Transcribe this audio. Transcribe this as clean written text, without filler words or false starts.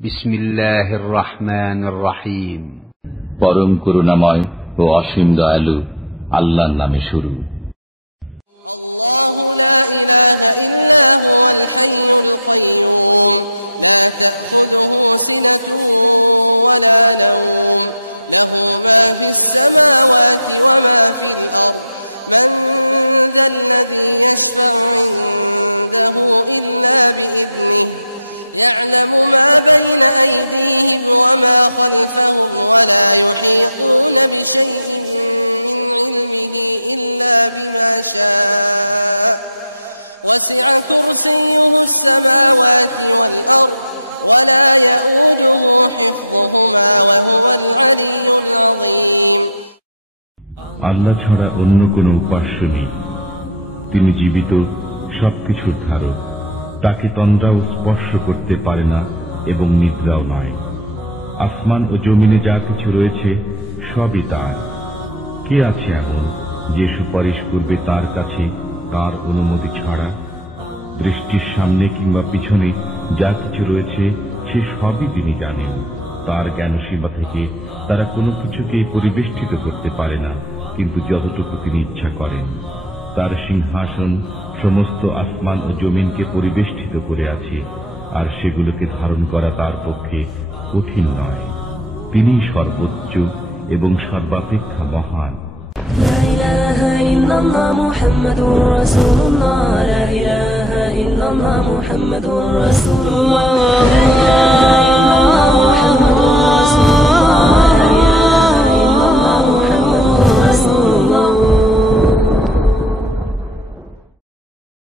বিসমিল্লাহির রহমানির রহিম। পরম করুণাময় ও অসীম দয়ালু আল্লাহর নামে শুরু। আল্লাহু লা ইলাহা ইল্লা হুয়াল হাইয়ুল কাইয়্যুম লা তা'খুযুহু সিনাতুন ওয়া লা নাওম লাহু মা ফিস সামাওয়াতি ওয়া মা ফিল আরদ মান যাল্লাযী ইয়াশফা'ু 'ইনদাহু ইল্লা বিইذনিহি يعلم ما بين أيديهم وما خلفهم ولا يحيطون بشيء من علمه إلا بما شاء وسع كرسيه السماوات والأرض ولا يؤوده حفظهما وهو العلي العظيم। আল্লাহ ছাড়া অন্য কোনো উপাস্য নেই, তিনি জীবিত সবকিছুর ধারক, তাকে তন্দ্রাও স্পর্শ করতে পারে না এবং নিদ্রাও নয়। আসমান ও জমিনে যা কিছু রয়েছে সবই তার। কে আছে এমন যে সুপারিশ করবে তার কাছে তার অনুমতি ছাড়া? দৃষ্টির সামনে কিংবা পিছনে যা কিছু রয়েছে সে সবই তিনি জানেন। তার জ্ঞানসীমা থেকে তারা কোনো কিছুকে পরিবেষ্টিত করতে পারে না, কিন্তু যতটুকু তিনি ইচ্ছা করেন। তার সিংহাসন সমস্ত আসমান ও জমিনকে পরিবেষ্টিত করে আছে, আর সেগুলোকে ধারণ করা তার পক্ষে কঠিন নয়। তিনি সর্বোচ্চ এবং সর্বাপেক্ষা মহান। لا إله إلا الله محمد رسول الله لا إله إلا الله محمد رسول الله